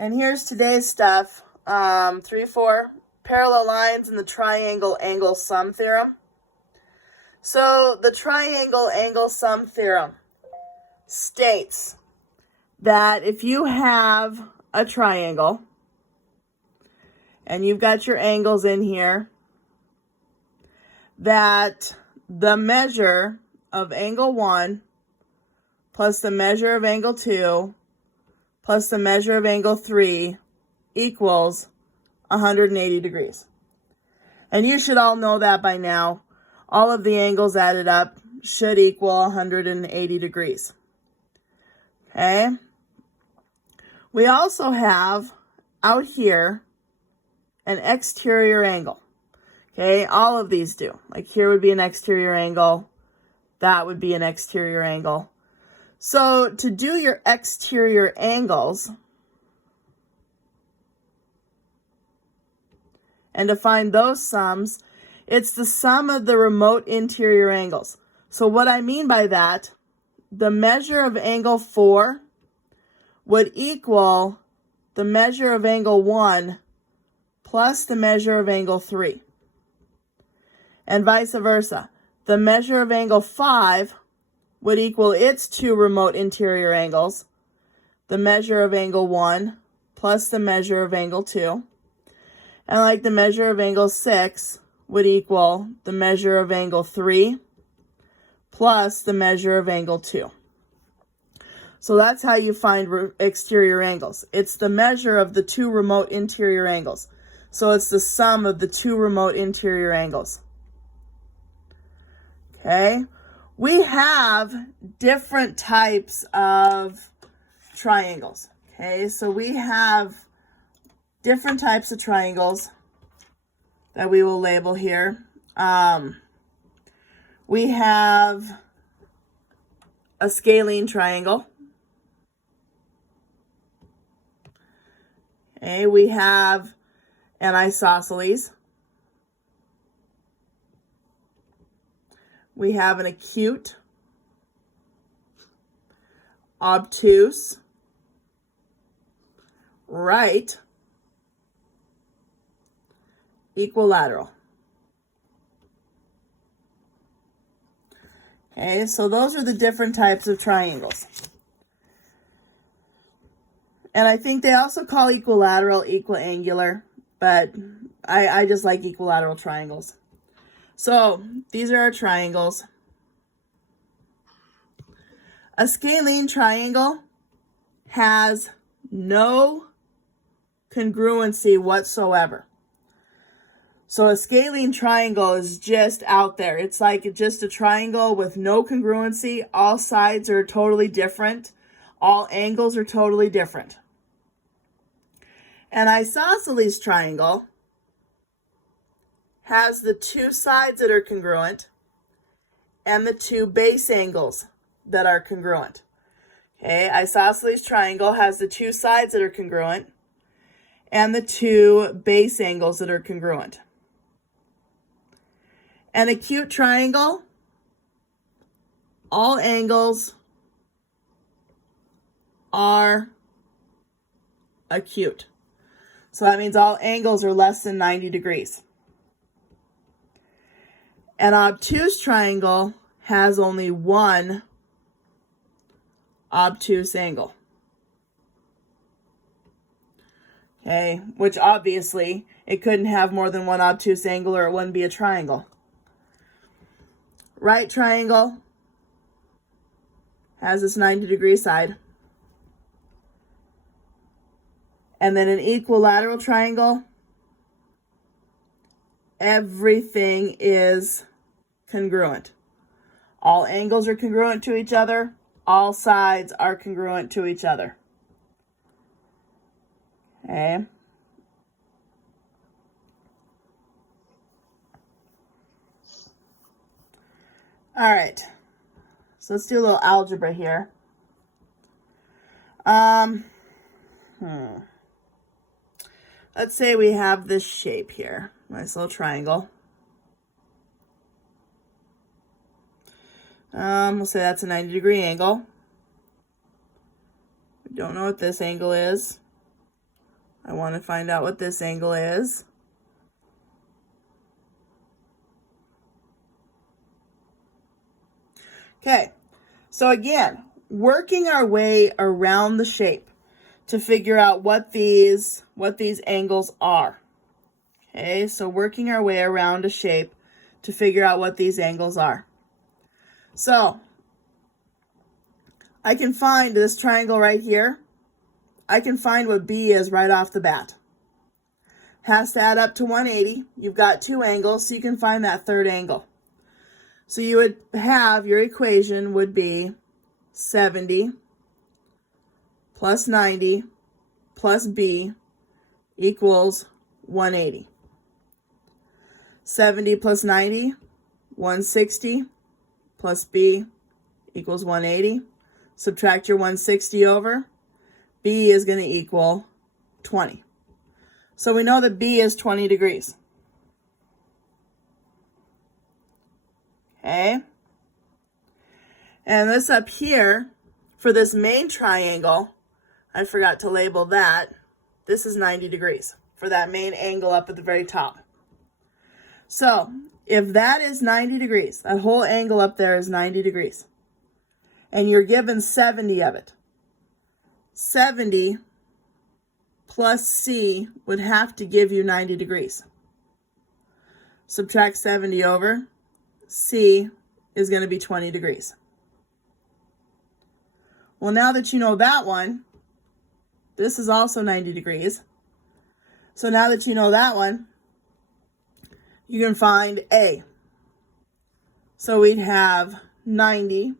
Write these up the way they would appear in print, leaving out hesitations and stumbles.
And here's today's stuff. 4 parallel lines in the triangle angle sum theorem. So the triangle angle sum theorem states that if you have a triangle and you've got your angles in here, that the measure of angle 1 plus the measure of angle 2 plus the measure of angle 3 equals 180 degrees. And you should all know that by now. All of the angles added up should equal 180 degrees. Okay? We also have out here an exterior angle. Okay? All of these do. Like here would be an exterior angle. That would be an exterior angle. So to do your exterior angles and to find those sums, it's the sum of the remote interior angles. So what I mean by that, the measure of angle 4 would equal the measure of angle 1 plus the measure of angle 3. And vice versa. The measure of angle 5 would equal its 2 remote interior angles, the measure of angle 1 plus the measure of angle 2. And like the measure of angle 6 would equal the measure of angle 3 plus the measure of angle 2. So that's how you find exterior angles. It's the measure of the 2 remote interior angles. So it's the sum of the 2 remote interior angles. Okay? We have different types of triangles. Okay? So we have different types of triangles that we will label here. We have a scalene triangle. Okay, we have an isosceles. We have an acute, obtuse, right, equilateral. Okay, so those are the different types of triangles. And I think they also call equilateral equiangular, but I just like equilateral triangles. So these are our triangles. A scalene triangle has no congruency whatsoever. So a scalene triangle is just out there. It's like just a triangle with no congruency. All sides are totally different. All angles are totally different. An isosceles triangle has the 2 sides that are congruent and the 2 base angles that are congruent. Okay, isosceles triangle has the 2 sides that are congruent and the 2 base angles that are congruent. An acute triangle, all angles are acute. So that means all angles are less than 90 degrees. An obtuse triangle has only one obtuse angle. Okay, which obviously it couldn't have more than one obtuse angle or it wouldn't be a triangle. Right triangle has this 90-degree side. And then an equilateral triangle, everything is congruent. All angles are congruent to each other. All sides are congruent to each other. Okay. All right. So let's do a little algebra here. Let's say we have this shape here. Nice little triangle. We'll say that's a 90-degree angle. We don't know what this angle is. I want to find out what this angle is. Okay, so again, working our way around the shape to figure out what these angles are. Okay, so working our way around a shape to figure out what these angles are. So I can find this triangle right here. I can find what B is right off the bat. Has to add up to 180. You've got two angles, so you can find that third angle. So you would have, your equation would be 70 plus 90 plus B equals 180. 70 plus 90, 160 plus B equals 180. Subtract your 160 over. B is going to equal 20. So we know that B is 20 degrees. Okay. And this up here, for this main triangle, I forgot to label that. This is 90 degrees for that main angle up at the very top. So if that is 90 degrees, that whole angle up there is 90 degrees, and you're given 70 of it, 70 plus C would have to give you 90 degrees. Subtract 70 over, C is going to be 20 degrees. Well, now that you know that one, this is also 90 degrees. So now that you know that one, you can find A. So we'd have 90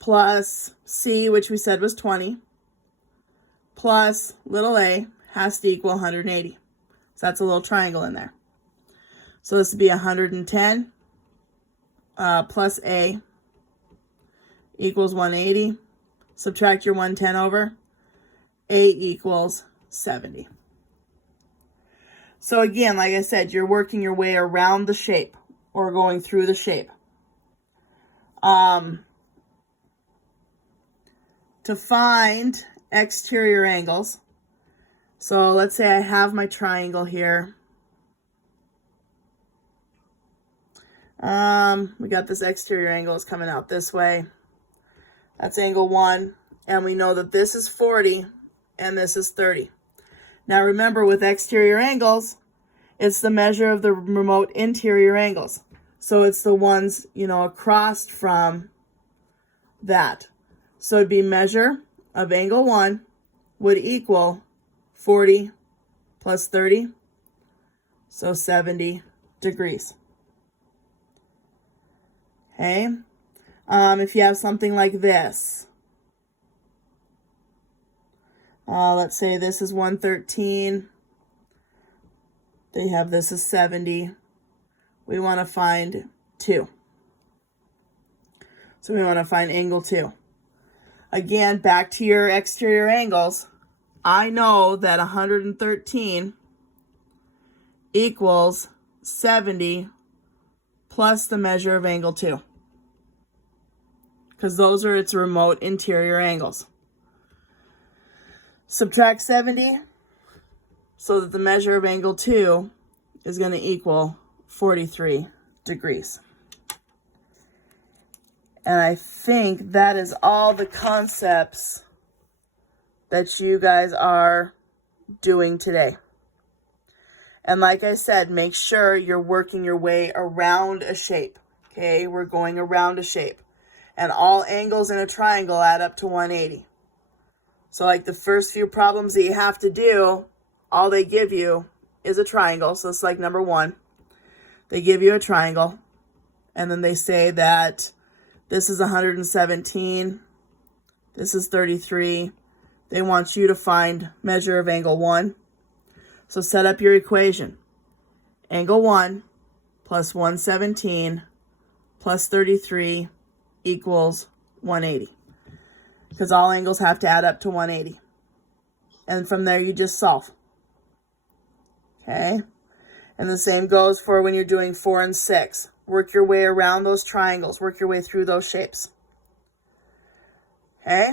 plus C, which we said was 20, plus little a has to equal 180. So that's a little triangle in there. So this would be 110 plus A equals 180. Subtract your 110 over. A equals 70. So again, like I said, you're working your way around the shape or going through the shape. To find exterior angles, so let's say I have my triangle here. We got this exterior angle is coming out this way. That's angle 1, and we know that this is 40 and this is 30. Now remember, with exterior angles, it's the measure of the remote interior angles. So it's the ones, across from that. So it'd be measure of angle 1 would equal 40 plus 30, so 70 degrees. Okay? If you have something like this, let's say this is 113, they have this is 70, we want to find 2. So we want to find angle 2. Again, back to your exterior angles, I know that 113 equals 70 plus the measure of angle 2, because those are its remote interior angles. Subtract 70 so that the measure of angle 2 is going to equal 43 degrees. And I think that is all the concepts that you guys are doing today. And like I said, make sure you're working your way around a shape. Okay, we're going around a shape. And all angles in a triangle add up to 180. So like the first few problems that you have to do, all they give you is a triangle. So it's like number 1. They give you a triangle. And then they say that this is 117. This is 33. They want you to find measure of angle 1. So set up your equation. Angle 1 plus 117 plus 33 equals 180. Because all angles have to add up to 180. And from there you just solve. Okay? And the same goes for when you're doing 4 and 6. Work your way around those triangles. Work your way through those shapes. Okay?